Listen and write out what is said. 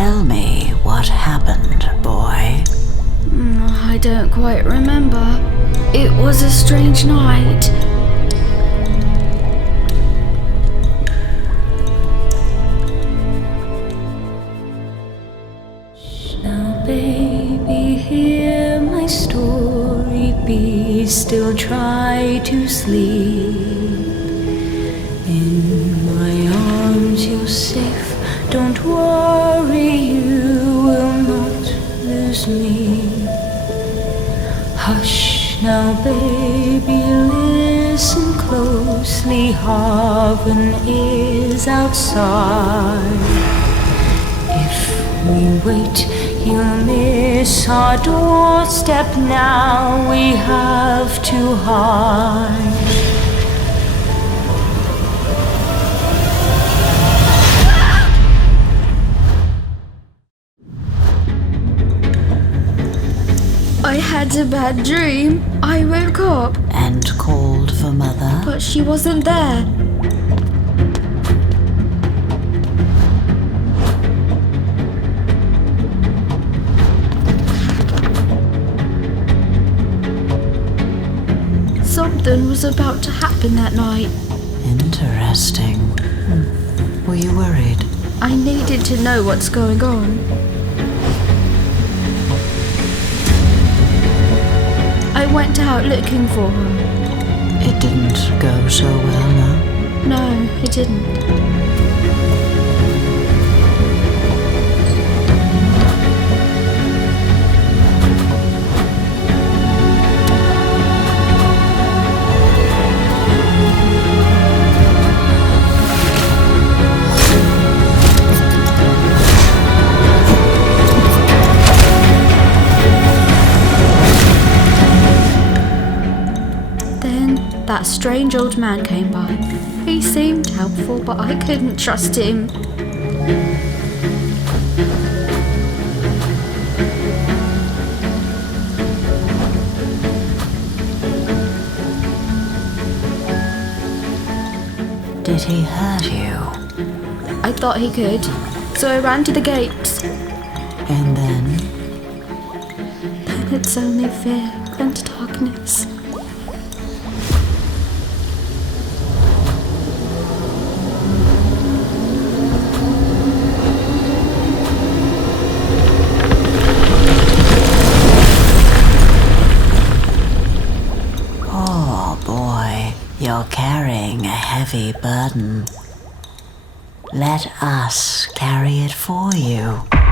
Tell me what happened, boy. Mm, I don't quite remember. It was a strange night. Now, baby, hear my story. Be still, try to sleep. Worry, you will not lose me. Hush now, baby, listen closely. Heaven is outside. If we wait, he'll miss our doorstep now. We have to hide. I had a bad dream. I woke up, And called for mother? but she wasn't there. Something was about to happen that night. Interesting. Were you worried? I needed to know what's going on. Went out looking for her. It didn't go so well, no? No, it didn't. That strange old man came by. He seemed helpful, but I couldn't trust him. Did he hurt you? I thought he could, so I ran to the gates. And then? Then it's only fear and darkness. You're carrying a heavy burden. Let us carry it for you.